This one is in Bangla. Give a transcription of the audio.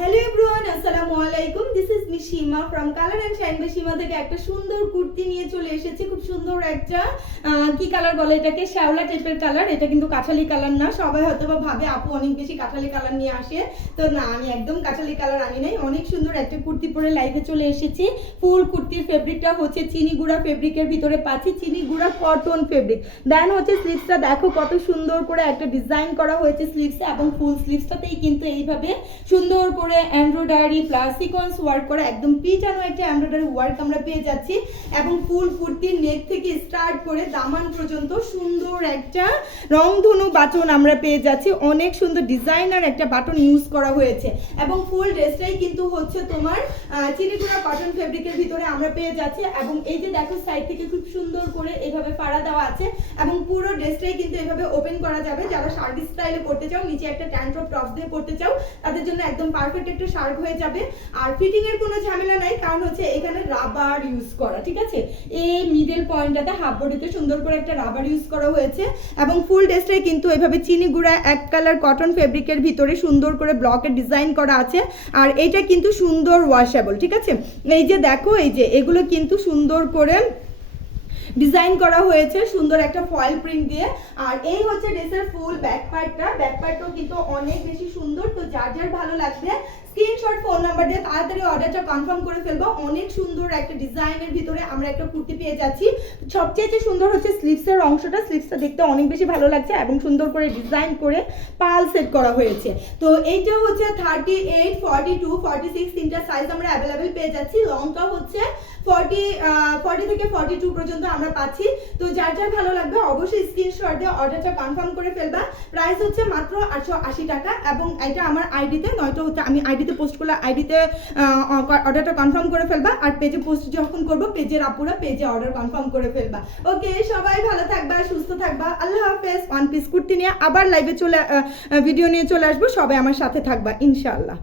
হ্যালো এভরিওয়ান, আসসালামু আলাইকুম। This is me Seema from Colour and Shine by Seema থেকে একটা সুন্দর কুর্তি নিয়ে চলে এসেছি। খুব সুন্দর একটা কি কালার বলে এটাকে, শ্যাওলা টাইপের কালার। এটা কিন্তু কাঠালি কালার না। সবাই হয়তো বা ভাবে আপু অনেক বেশি কাঠালি কালার নিয়ে আসে, তো না, আমি একদম কাঠালি কালার আনি নাই। অনেক সুন্দর একটা কুর্তি পরে লাইভে চলে এসেছি। ফুল কুর্তির ফেব্রিকটা হচ্ছে চিনি গুঁড়া ফেব্রিকের ভিতরে পাচ্ছি, চিনি গুঁড়া কটন ফেব্রিক। দেন হচ্ছে স্লিভসটা দেখো কত সুন্দর করে একটা ডিজাইন করা হয়েছে স্লিভসে, এবং ফুল স্লিভসটাতেই কিন্তু এইভাবে সুন্দর করে এমব্রয়ডারি প্লাস সিকোয়েন্স ওয়ার্ক করা একদম পিটানো একটা এমব্রয়ডারি ওয়ার্ক আমরা পেয়ে যাচ্ছি। এবং ফুল কুর্তির নেক থেকে স্টার্ট করে দামান পর্যন্ত সুন্দর একটা রংধনু বাটন আমরা পেয়ে যাচ্ছি। অনেক সুন্দর ডিজাইনার একটা বাটন ইউজ করা হয়েছে, এবং ফুল ড্রেসটাই কিন্তু হচ্ছে তোমার চিনিগুড়া কটন ফেব্রিকের ভিতরে আমরা পেয়ে যাচ্ছি। এবং এই যে দেখো সাইড থেকে খুব সুন্দর করে এইভাবে ফাড়া দেওয়া আছে, এবং পুরো ড্রেসটাই কিন্তু এভাবে ওপেন করা যাবে। যারা শার্ট স্টাইলে পড়তে চাও, নিচে একটা ট্যান্ট্রপ টপস দিয়ে পড়তে চাও, তাদের জন্য একদম পারফেক্ট একটা শার্ট হয়ে যাবে। আর ফিটিং এর কোনো ঝামেলা নাই, কারণ হচ্ছে এখানে রাবার ইউজ করা, ঠিক আছে। এই মিডল পয়েন্টটাতে হাফ বডিতে সুন্দর করে একটা রাবার ইউজ করা হয়েছে, এবং ফুল ড্রেসটাই কিন্তু এভাবে চিনি গুঁড়া এক কালার কটন ফেব্রিকের ভিতরে সুন্দর করে ব্লকের ডিজাইন করা আছে। আর এইটা কিন্তু সুন্দর ওয়াশেবল, ঠিক আছে। এই যে দেখো, এই যে এগুলো কিন্তু সুন্দর করে ডিজাইন করা হয়েছে সুন্দর একটা ফয়েল প্রিন্ট দিয়ে। আর এই হচ্ছে ড্রেসের ফুল ব্যাক পার্টটাও কিন্তু অনেক বেশি সুন্দর। তো যার যার ভালো লাগবে স্ক্রিনশট ফোন নাম্বার দিয়ে তাড়াতাড়ি অর্ডারটা কনফার্ম করে ফেলবো। অনেক সুন্দর একটা ডিজাইনের ভিতরে আমরা একটা কুর্তি পেয়ে যাচ্ছি। সবচেয়ে সুন্দর হচ্ছে স্লিভসের অংশটা, স্লিভসটা দেখতে অনেক বেশি ভালো লাগছে, এবং সুন্দর করে ডিজাইন করে পাল সেট করা হয়েছে। তো এইটা হচ্ছে 38, 42, 46 তিনটা সাইজ আমরা অ্যাভেলেবেল পেয়ে যাচ্ছি। লংটা হচ্ছে 40 থেকে 42 পর্যন্ত আমরা পাচ্ছি। তো যার যার ভালো লাগবে অবশ্যই স্ক্রিনশট দিয়ে অর্ডারটা কনফার্ম করে ফেলবা। প্রাইস হচ্ছে মাত্র 880 টাকা, এবং এটা আমার আইডিতে, নয়তো হচ্ছে আমি আইডিতে পোস্ট করলে আইডিতে অর্ডারটা কনফার্ম করে ফেলবা। আর পেজে পোস্ট যখন করবো, পেজের আপুরা পেজে অর্ডার কনফার্ম করে ফেলবা। ওকে, সবাই ভালো থাকবা, সুস্থ থাকবা, আল্লাহ হাফেজ। ওয়ান পিস কুর্তি নিয়ে আবার লাইভে ভিডিও নিয়ে চলে আসবো। সবাই আমার সাথে থাকবা ইনশাআল্লাহ।